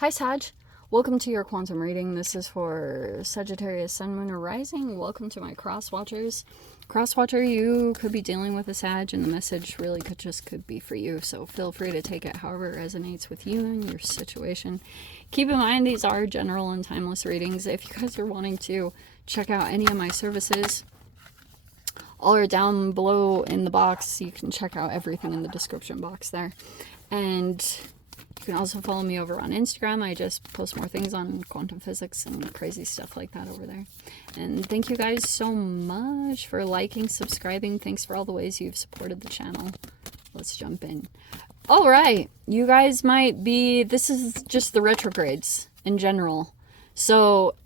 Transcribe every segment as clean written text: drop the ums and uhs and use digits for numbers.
Hi Sag, welcome to your quantum reading. This is for Sagittarius, Sun, Moon, or Rising. Welcome to my cross watchers. Cross watcher, you could be dealing with a Sag, and the message really could be for you. So feel free to take it however it resonates with you and your situation. Keep in mind these are general and timeless readings. If you guys are wanting to check out any of my services, all are down below in the box. You can check out everything in the description box there, and you can also follow me over on Instagram. I just post more things on quantum physics and crazy stuff like that over there. And thank you guys so much for liking, subscribing. Thanks for all the ways you've supported the channel. Let's jump in. All right, you guys might be, this is just the retrogrades in general. So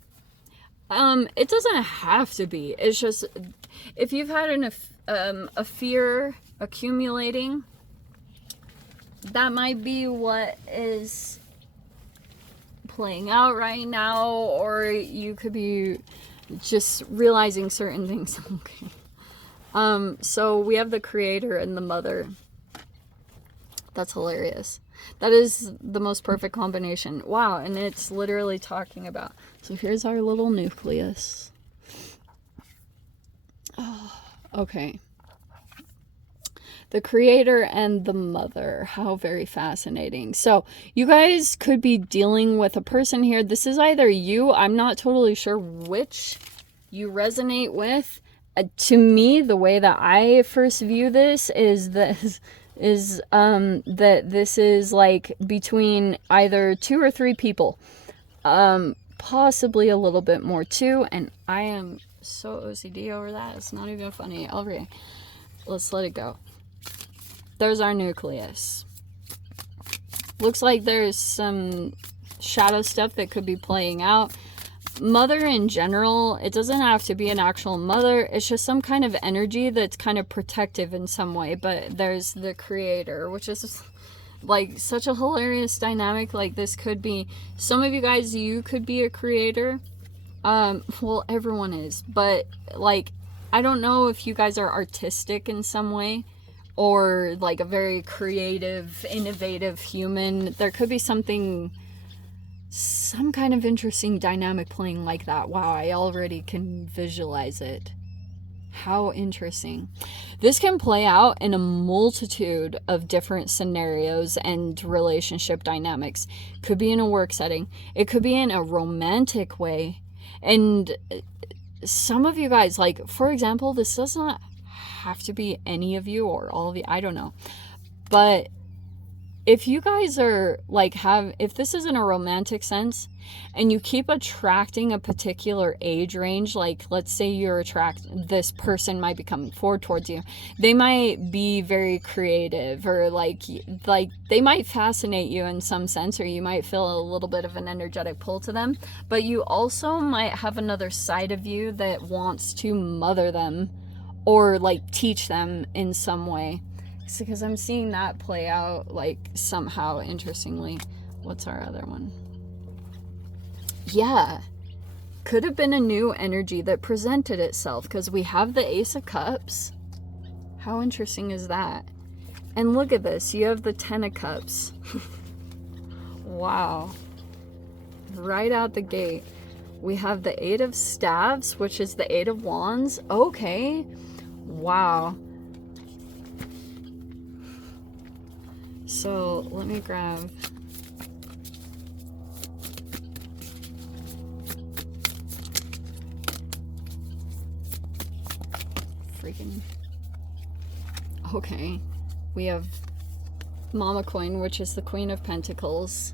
it doesn't have to be. It's just, if you've had a fear accumulating, that might be what is playing out right now, or you could be just realizing certain things. Okay. So we have the creator and the mother. That's hilarious. That is the most perfect combination. Wow, and it's literally talking about, so here's our little nucleus. Oh, okay. The creator and the mother. How very fascinating. So you guys could be dealing with a person here. This is either you. I'm not totally sure which you resonate with. To me, the way that I first view this is that this is like between either 2 or 3 people. Possibly a little bit more too. And I am so OCD over that. It's not even funny. Alright. Let's let it go. There's our nucleus. Looks like there's some shadow stuff that could be playing out. Mother in general, it doesn't have to be an actual mother. It's just some kind of energy that's kind of protective in some way. But there's the creator, which is like such a hilarious dynamic. Like this could be, some of you guys, you could be a creator. Well, everyone is. But like, I don't know if you guys are artistic in some way, or like a very creative, innovative human. There could be some kind of interesting dynamic playing like that. Wow, I already can visualize it. How interesting. This can play out in a multitude of different scenarios and relationship dynamics. Could be in a work setting. It could be in a romantic way. And some of you guys, like, for example, this does not have to be any of you or all of you, I don't know, but if you guys are like if this is in a romantic sense and you keep attracting a particular age range, like let's say this person might be coming forward towards you, they might be very creative, or like they might fascinate you in some sense, or you might feel a little bit of an energetic pull to them, but you also might have another side of you that wants to mother them or like teach them in some way. Because I'm seeing that play out like somehow interestingly. What's our other one? Yeah, could have been a new energy that presented itself, because we have the Ace of Cups. How interesting is that? And look at this, you have the 10 of Cups. Wow, right out the gate. We have the 8 of Staves, which is the 8 of Wands. Okay, wow. So let me grab freaking, okay, we have Mama Coin, which is the Queen of Pentacles.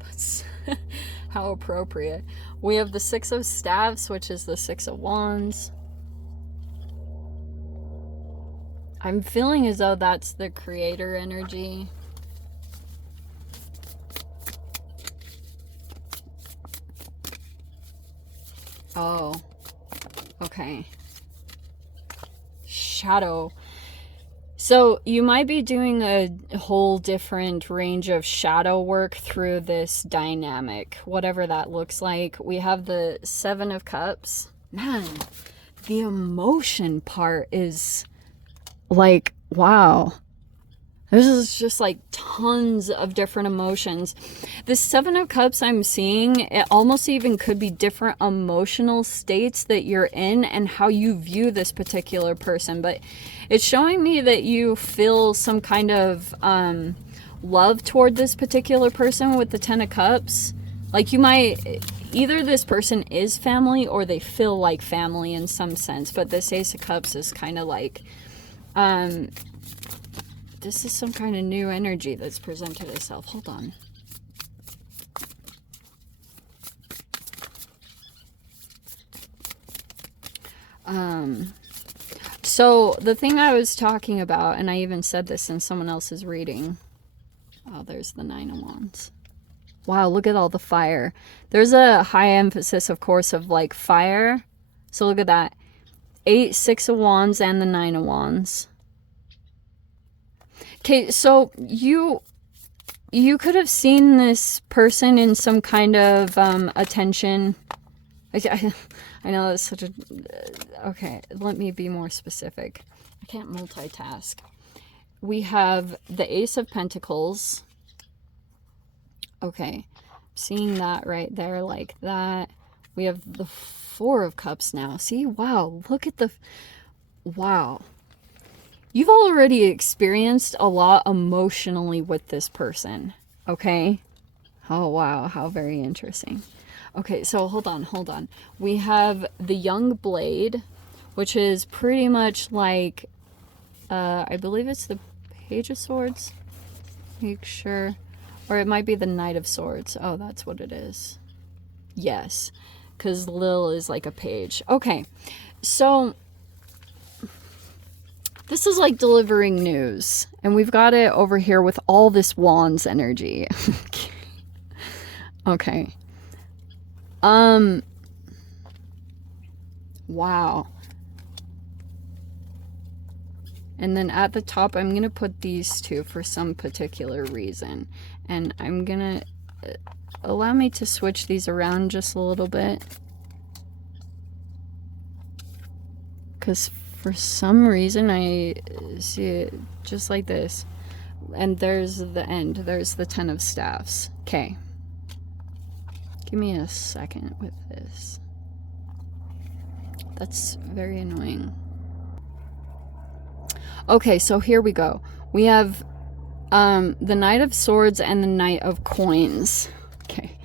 That's how appropriate. We have the 6 of Staves, which is the 6 of Wands. I'm feeling as though that's the creator energy. Oh, okay. Shadow. So you might be doing a whole different range of shadow work through this dynamic, whatever that looks like. We have the 7 of Cups. Man, the emotion part is like, wow. There's just like tons of different emotions. This Seven of Cups I'm seeing, it almost even could be different emotional states that you're in and how you view this particular person. But it's showing me that you feel some kind of love toward this particular person with the Ten of Cups. Like you might, either this person is family or they feel like family in some sense. But this Ace of Cups is kind of like, this is some kind of new energy that's presented itself. Hold on. So the thing I was talking about, and I even said this in someone else's reading. Oh, there's the Nine of Wands. Wow, look at all the fire. There's a high emphasis, of course, of like fire. So look at that. 8, 6 of Wands, and the 9 of Wands. Okay, so you could have seen this person in some kind of attention. I know that's such a... Okay, let me be more specific. I can't multitask. We have the Ace of Pentacles. Okay, seeing that right there like that. We have the Four of Cups now. See? Wow, look at the... Wow. You've already experienced a lot emotionally with this person, okay? Oh, wow, how very interesting. Okay, so hold on. We have the Young Blade, which is pretty much like, I believe it's the Page of Swords. Make sure. Or it might be the Knight of Swords. Oh, that's what it is. Yes, because Lil is like a page. Okay, so... This is like delivering news. And we've got it over here with all this Wands energy. Okay. Wow. And then at the top, I'm going to put these two for some particular reason. And I'm going to... allow me to switch these around just a little bit. Because... for some reason, I see it just like this. And there's the end. There's the Ten of Staffs. Okay. Give me a second with this. That's very annoying. Okay, so here we go. We have the Knight of Swords and the Knight of Coins. Okay.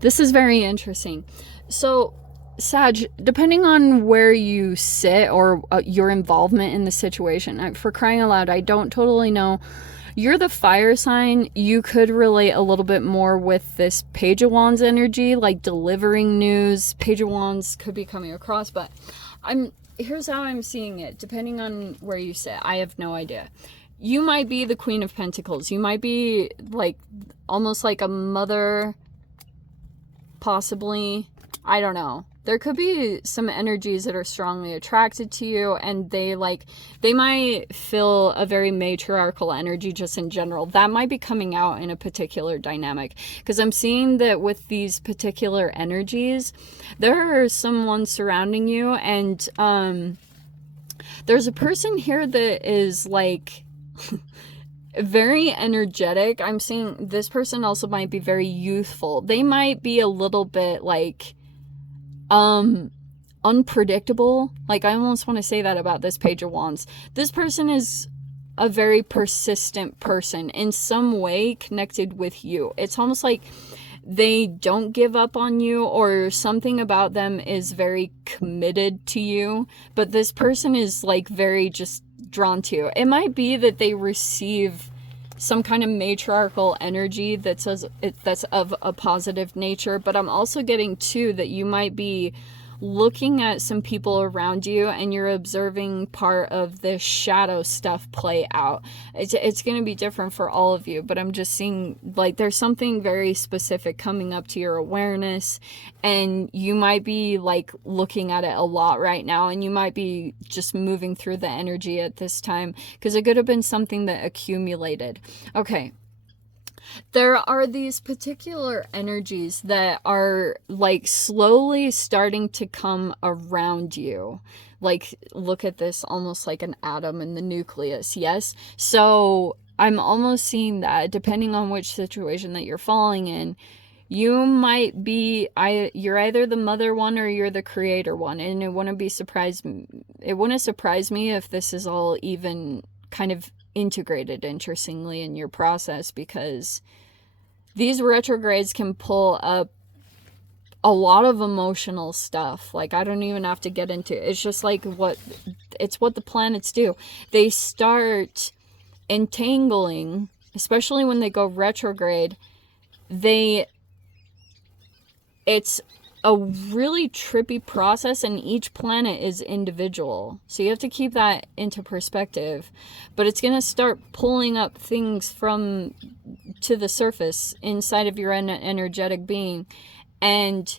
This is very interesting. So... Sag, depending on where you sit or your involvement in the situation, for crying out loud, I don't totally know. You're the fire sign. You could relate a little bit more with this Page of Wands energy, like delivering news. Page of Wands could be coming across, but here's how I'm seeing it. Depending on where you sit, I have no idea. You might be the Queen of Pentacles. You might be like almost like a mother, possibly. I don't know. There could be some energies that are strongly attracted to you, and they might feel a very matriarchal energy just in general. That might be coming out in a particular dynamic, because I'm seeing that with these particular energies, there are someone surrounding you, and there's a person here that is like very energetic. I'm seeing this person also might be very youthful. They might be a little bit like unpredictable. Like, I almost want to say that about this Page of Wands. This person is a very persistent person in some way connected with you. It's almost like they don't give up on you, or something about them is very committed to you, but this person is like very just drawn to you. It might be that they receive some kind of matriarchal energy that's of a positive nature, but I'm also getting too that you might be looking at some people around you and you're observing part of this shadow stuff play out. It's going to be different for all of you, but I'm just seeing like there's something very specific coming up to your awareness, and you might be like looking at it a lot right now, and you might be just moving through the energy at this time because it could have been something that accumulated. Okay. There are these particular energies that are like slowly starting to come around you. Like, look at this, almost like an atom in the nucleus. Yes. So I'm almost seeing that depending on which situation that you're falling in, you might be, you're either the mother one or you're the creator one. And it wouldn't surprise me if this is all even kind of integrated, interestingly, in your process, because these retrogrades can pull up a lot of emotional stuff. Like, I don't even have to get into it. It's just like what the planets do. They start entangling, especially when they go retrograde. It's a really trippy process, and each planet is individual. So you have to keep that into perspective. But it's going to start pulling up things to the surface inside of your energetic being. And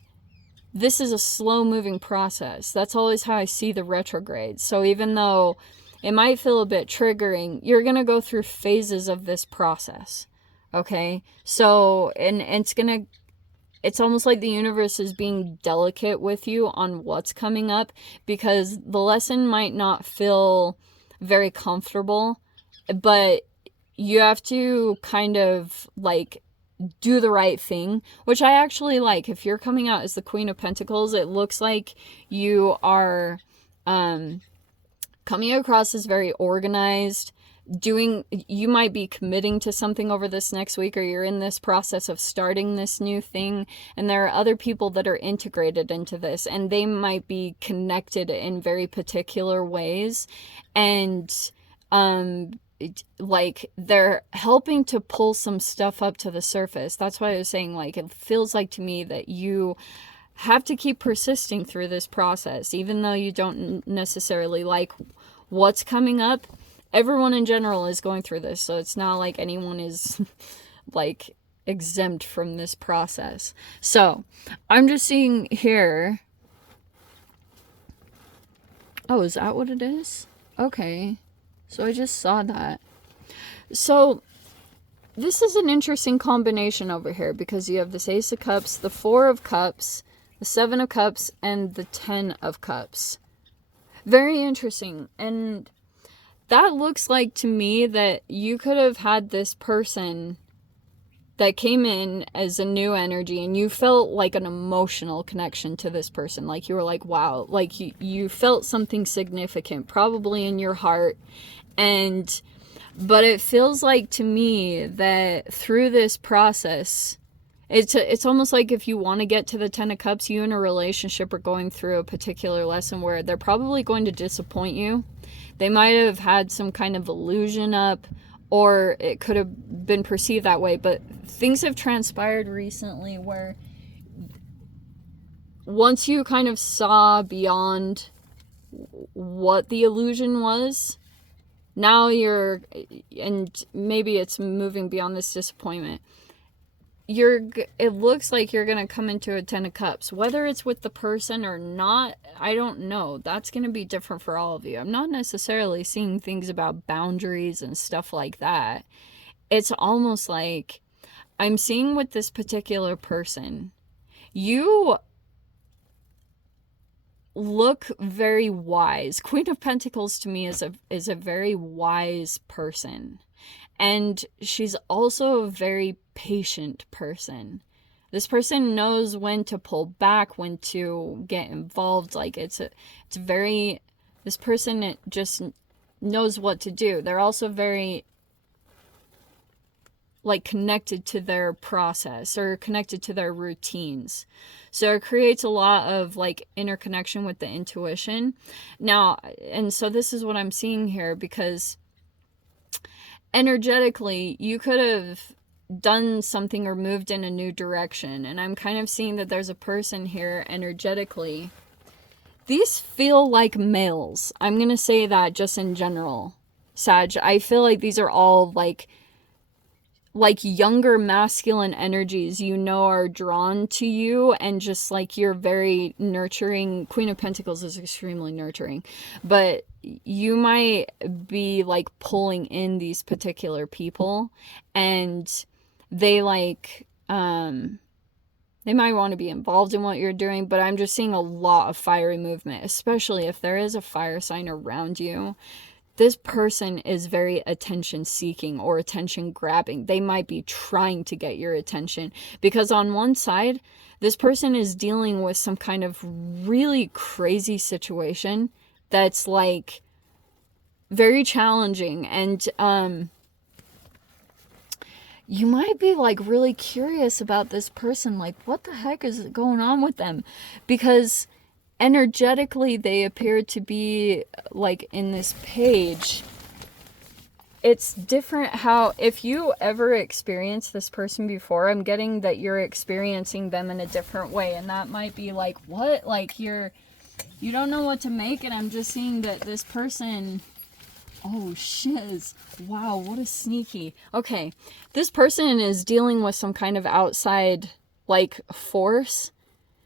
this is a slow moving process. That's always how I see the retrograde. So even though it might feel a bit triggering, you're going to go through phases of this process. Okay? So, and it's almost like the universe is being delicate with you on what's coming up, because the lesson might not feel very comfortable, but you have to kind of like do the right thing, which I actually like. If you're coming out as the Queen of Pentacles, it looks like you are coming across as very organized. You might be committing to something over this next week, or you're in this process of starting this new thing, and there are other people that are integrated into this, and they might be connected in very particular ways, and like they're helping to pull some stuff up to the surface. That's why I was saying, like, it feels like to me that you have to keep persisting through this process, even though you don't necessarily like what's coming up. Everyone in general is going through this, so it's not like anyone is like exempt from this process. So I'm just seeing here. Oh, is that what it is? Okay, so I just saw that. So this is an interesting combination over here, because you have this Ace of Cups, the Four of Cups, the Seven of Cups, and the Ten of Cups. Very interesting. And that looks like to me that you could have had this person that came in as a new energy, and you felt like an emotional connection to this person. Like you were like, wow, like you felt something significant, probably in your heart. But it feels like to me that through this process, it's almost like if you want to get to the Ten of Cups, you in a relationship are going through a particular lesson where they're probably going to disappoint you. They might have had some kind of illusion up, or it could have been perceived that way. But things have transpired recently where once you kind of saw beyond what the illusion was, now and maybe it's moving beyond this disappointment. It looks like you're going to come into a Ten of Cups. Whether it's with the person or not, I don't know. That's going to be different for all of you. I'm not necessarily seeing things about boundaries and stuff like that. It's almost like I'm seeing with this particular person, you look very wise. Queen of Pentacles to me is a very wise person. And she's also a very patient person. This person knows when to pull back, when to get involved. Like this person just knows what to do. They're also very like connected to their process or connected to their routines. So it creates a lot of like interconnection with the intuition. Now, and so this is what I'm seeing here, because energetically, you could have done something or moved in a new direction. And I'm kind of seeing that there's a person here energetically. These feel like males. I'm going to say that just in general, Sag. I feel like these are all like younger masculine energies, are drawn to you, and just like you're very nurturing. Queen of Pentacles is extremely nurturing, but you might be like pulling in these particular people, and they like they might want to be involved in what you're doing. But I'm just seeing a lot of fiery movement, especially if there is a fire sign around you. this person is very attention seeking or attention grabbing. They might be trying to get your attention, because on one side, this person is dealing with some kind of really crazy situation that's like very challenging, and you might be like really curious about this person, like what the heck is going on with them, because energetically they appear to be like in this page. It's different how, if you ever experienced this person before, I'm getting that you're experiencing them in a different way, and that might be like, what, like you don't know what to make. And I'm just seeing that this person, oh shiz, wow, what a sneaky. Okay, this person is dealing with some kind of outside like force.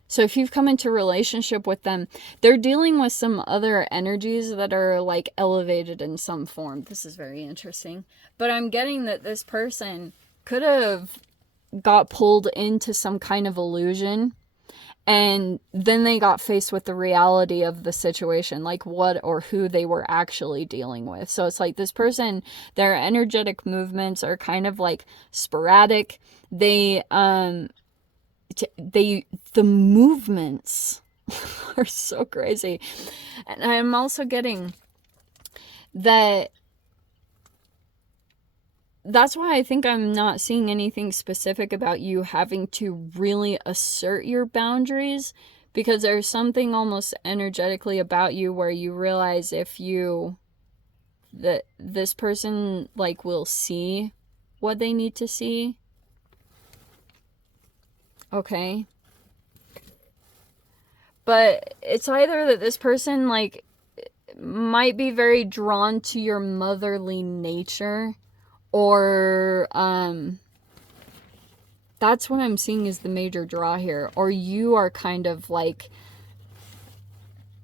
So if you've come into a relationship with them, they're dealing with some other energies that are like elevated in some form. This is very interesting. But I'm getting that this person could have got pulled into some kind of illusion, and then they got faced with the reality of the situation, like what or who they were actually dealing with. So it's like this person, their energetic movements are kind of like sporadic. The movements are so crazy. And I'm also getting that that's why I think I'm not seeing anything specific about you having to really assert your boundaries, because there's something almost energetically about you where you realize that this person like will see what they need to see. Okay. But it's either that this person like might be very drawn to your motherly nature, or that's what I'm seeing is the major draw here. Or you are kind of like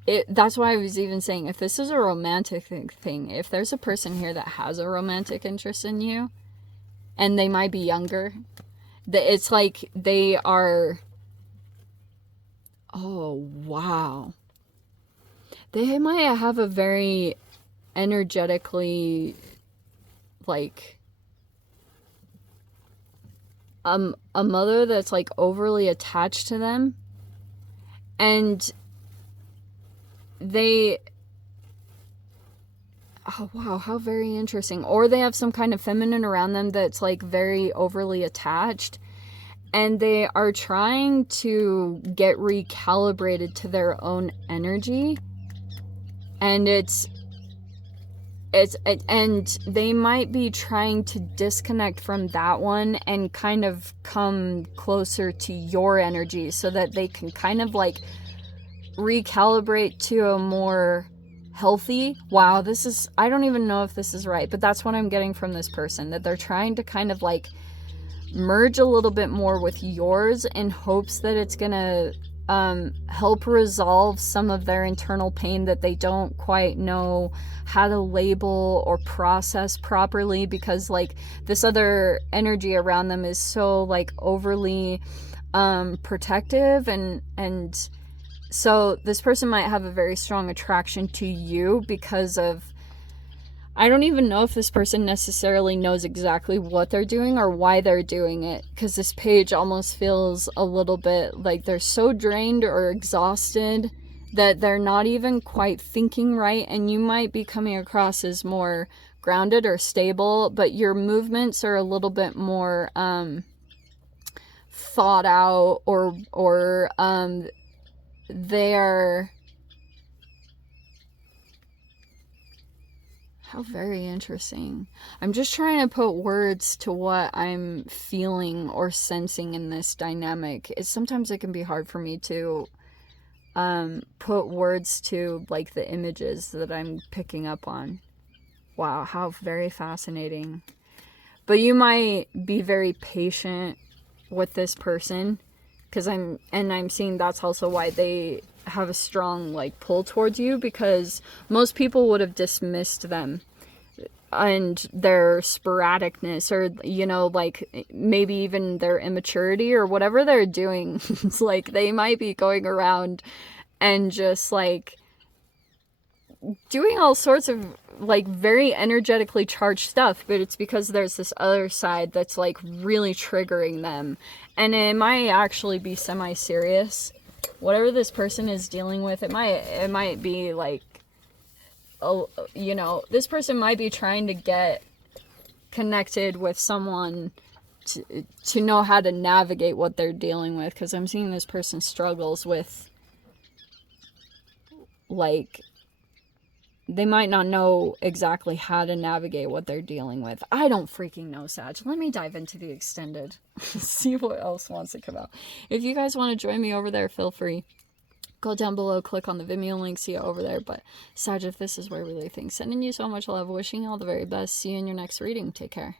it. That's why I was even saying, if this is a romantic thing, if there's a person here that has a romantic interest in you, and they might be younger, that it's like they are, oh wow, they might have a very energetically like a mother that's like overly attached to them, and they, oh wow, how very interesting. Or they have some kind of feminine around them that's like very overly attached, and they are trying to get recalibrated to their own energy, and and they might be trying to disconnect from that one and kind of come closer to your energy so that they can kind of like recalibrate to a more healthy, wow, this is, I don't even know if this is right, but that's what I'm getting from this person, that they're trying to kind of like merge a little bit more with yours in hopes that it's gonna help resolve some of their internal pain that they don't quite know how to label or process properly, because like this other energy around them is so like overly protective, and so this person might have a very strong attraction to you because of, I don't even know if this person necessarily knows exactly what they're doing or why they're doing it, because this page almost feels a little bit like they're so drained or exhausted that they're not even quite thinking right, and you might be coming across as more grounded or stable, but your movements are a little bit more thought out, or they're, how very interesting. I'm just trying to put words to what I'm feeling or sensing in this dynamic. Sometimes it can be hard for me to put words to like the images that I'm picking up on. Wow, how very fascinating. But you might be very patient with this person, because I'm seeing that's also why they have a strong like pull towards you, because most people would have dismissed them and their sporadicness, or you know, like maybe even their immaturity or whatever they're doing. It's like they might be going around and just like doing all sorts of like very energetically charged stuff, but it's because there's this other side that's like really triggering them, and it might actually be semi-serious. Whatever this person is dealing with, it might be like, oh, you know, this person might be trying to get connected with someone to know how to navigate what they're dealing with, because I'm seeing this person struggles with, like, they might not know exactly how to navigate what they're dealing with. I don't freaking know, Sag. Let me dive into the extended. See what else wants to come out. If you guys want to join me over there, feel free. Go down below, click on the Vimeo link, see it over there. But Sag, if this is where we lay things, sending you so much love, wishing you all the very best. See you in your next reading. Take care.